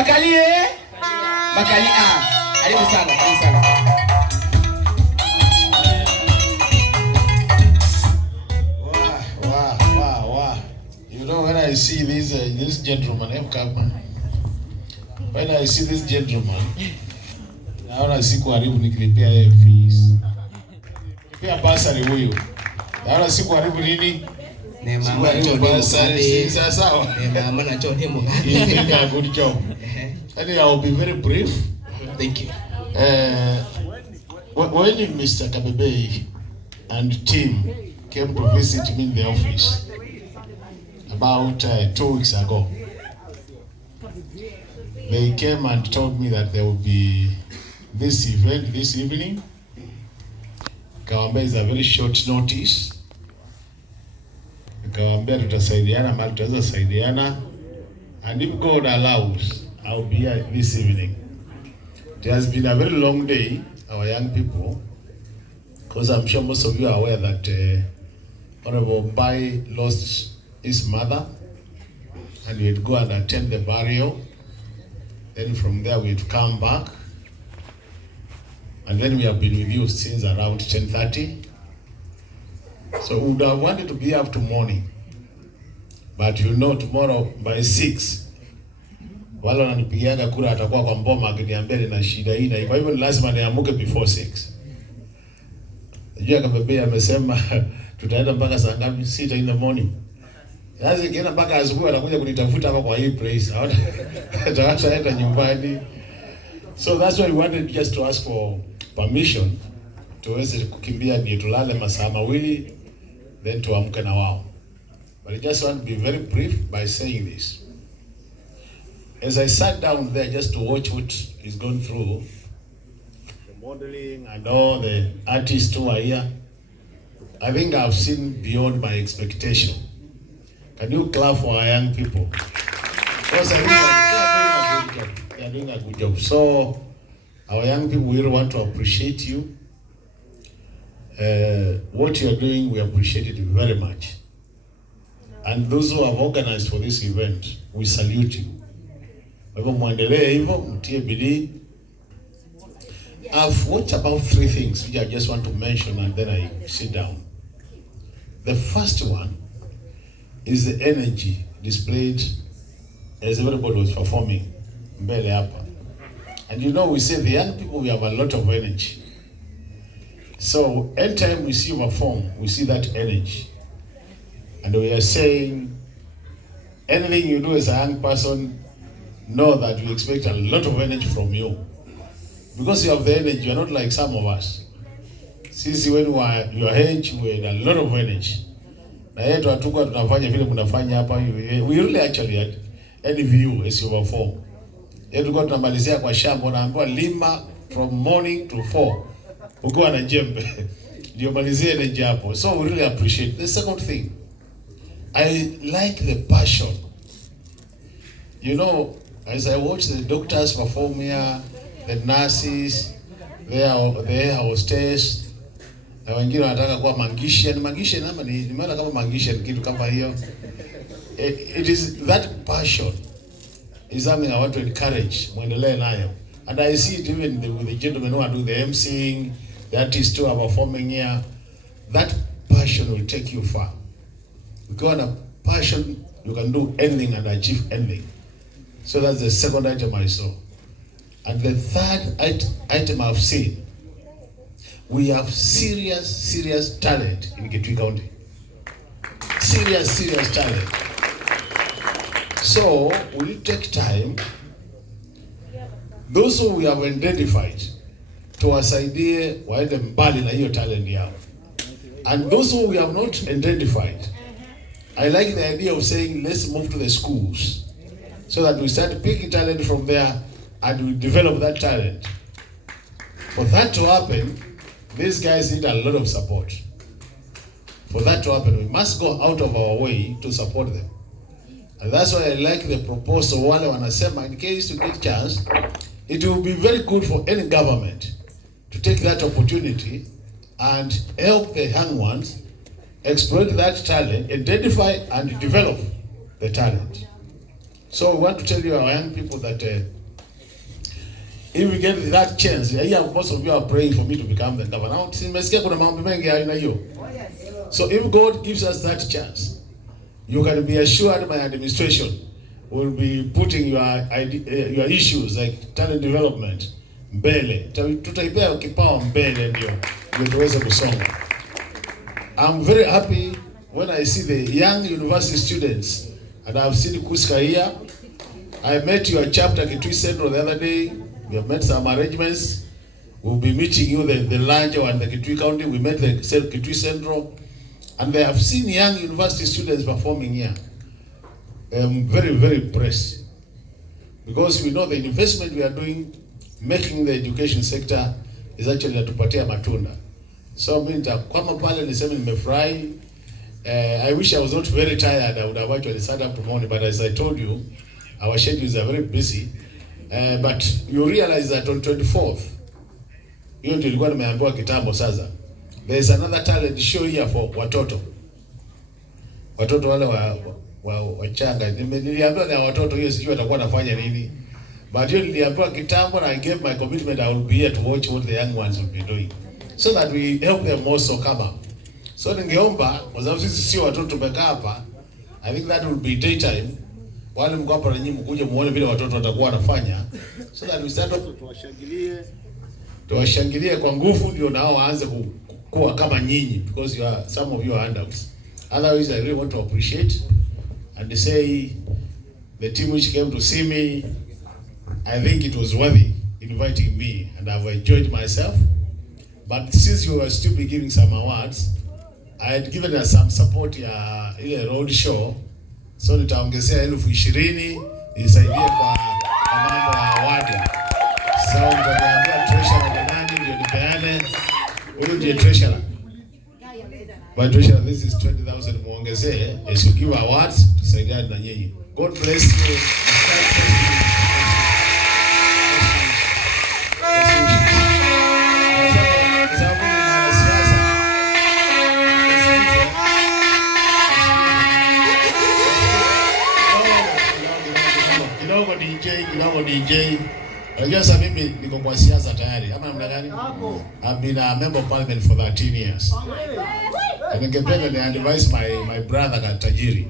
Makali Makali karibu sana, karibu sana. Wow. You know, when I see this gentleman, when I see this gentleman, naona siku haribu nikilipia yeye fees. Pia basari huyo. Naona siku haribu nini? Ne mama ndio basari sawa. Ne mama na choo hemo. Good job. And I will be very brief. Thank you. When Mr. Kabebe and team came to visit me in the office about 2 weeks ago, they came and told me that there will be this event this evening. Kawambia is a very short notice. Kawambia tutasaidiana mali tutaweza saidiana, and if God allows, I'll be here this evening. It has been a very long day, our young people, because I'm sure most of you are aware that Honorable Bai lost his mother, and we'd go and attend the burial. Then from there we'd come back, and then we have been with you since around 10:30. So we would have wanted to be up to morning, but you know tomorrow by 6 wala wananipigiaga kura atakuwa kwa Mboma akiniambia nina shida hii, na kwa hivyo lazima niamuke before 6. Najua Kabebe amesema tutaenda mpaka saa ngapi? 6 in the morning. Yaani kienda mpaka asubuhi anakuja kunitafuta hapa kwa hii place. Ataenda nyumbani. So that's why we wanted just to ask for permission tuweze kukimbia ndio tulale masaa mawili then tuamke na wao. But I just want to be very brief by saying this. As I sat down there just to watch what is going through, the modeling and all the artists who are here, I think I've seen beyond my expectation. Can you clap for our young people? Because I think they are doing a good job. So, our young people, we really want to appreciate you. What you are doing, we appreciate it very much. And those who have organized for this event, we salute you. Muendelee hivyo, mtie bidii. I've watched about 3 things which I just want to mention and then I sit down. The first one is the energy displayed as everybody was performing mbele hapa. And you know, we say the young people, we have a lot of energy. So anytime we see you perform, we see that energy. And we are saying, anything you do as a young person, know that we expect a lot of energy from you. Because you have the energy, you're not like some of us. Sisi when you are your age, we had a lot of energy. Na yetu hatuko tunafanya vile mnafanya hapa. We really actually envy you as you perform. Yetu kwa tunamalizia kwa shamba, naambiwa lima from morning to 4. Ukiwa na jembe. Ndio malizie energy hapo. So we really appreciate. The second thing, I like the passion. You know, as I watch the doctors perform here, the nurses, the air hostess, na wengine wanataka kuwa magician ama nimeona kama magician kitu kama hiyo. It is that passion is something I want to encourage, muendelee nayo. And I see it even with the gentlemen who are doing the emceeing, the artists who are performing here. That passion will take you far. Ukiwa na passion, you can do anything and achieve anything. So that's the second item I saw. And the third item I've seen, we have serious talent in Kitui County. Serious talent. So we take time, those who we have identified, tuwasaidie waende mbali na hiyo talent yao. And those who we have not identified, I like the idea of saying let's move to the schools so that we start picking talent from there and we develop that talent. For that to happen, these guys need a lot of support. For that to happen, we must go out of our way to support them. And that's why I like the proposal wale wanasema, in case to get chance, it will be very good for any government to take that opportunity and help the young ones exploit that talent, identify and develop the talent. So we want to tell you, our young people, that if we get that chance, most of you are praying for me to become the governor. Now, so if God gives us that chance, you can be assured my administration will be putting your issues like talent development mbele. Tutaipea kipao mbele ndio tuweze kusonga. I'm very happy when I see the young university students, and I've seen Kuska here. I met your chapter Kitui Central the other day. We have made some arrangements. We'll be meeting you the lunch and the Kitui County. We met the Kitui Central, and they have seen young university students performing here. I'm very, very impressed, because we know the investment we are doing, making the education sector, is actually natupatia matunda. So mimi nitakwama pale niseme nimefurahi. I wish I was not very tired. I would have actually sat up tomorrow, but as I told you, our schedules are very busy. But you realize that on 24th, hiyo ndio ilikuwa nimeambiwa kitambo sasa. There is another talent show here for watoto. Watoto wale wachanga. Niliambiwa na watoto hiyo sijui watakuwa nafanya nini. But hiyo niliambiwa kitambo, na I gave my commitment I will be here to watch what the young ones will be doing, so that we help them also come up. So ningeomba, kwa sababu sisi sio watoto tumekaa hapa, I think that will be daytime. Wale mko hapa na nyinyi mkuje muone vile watoto watakuwa wanafanya, so that we start tuwashangilie kwa nguvu, ndio nao waanze kuwa kama nyinyi, because some of you are handouts. Otherwise, I really want to appreciate and say the team which came to see me, I think it was worthy inviting me, and I've enjoyed myself. But since you were still be giving some awards, I had given us some support ya ile road show, so nitaongezea 20,000 nisaidie kwa mambo ya award. So nitaambia treasurer na nani ndio nipeane, huyu ndiye treasurer. But treasurer, this is 20,000 muongezee as you give awards, tusaidiane na nyinyi. God bless you. DJ. Unajua sasa mimi niko kwa siasa tayari. Ama namna gani? I've been a member of parliament for 13 years. And ningependa ni advise my brother Tajiri.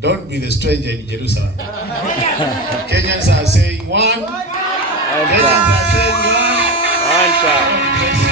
Don't be the stranger in Jerusalem. Kenyans are saying one. Kenyans are saying one. Wantam.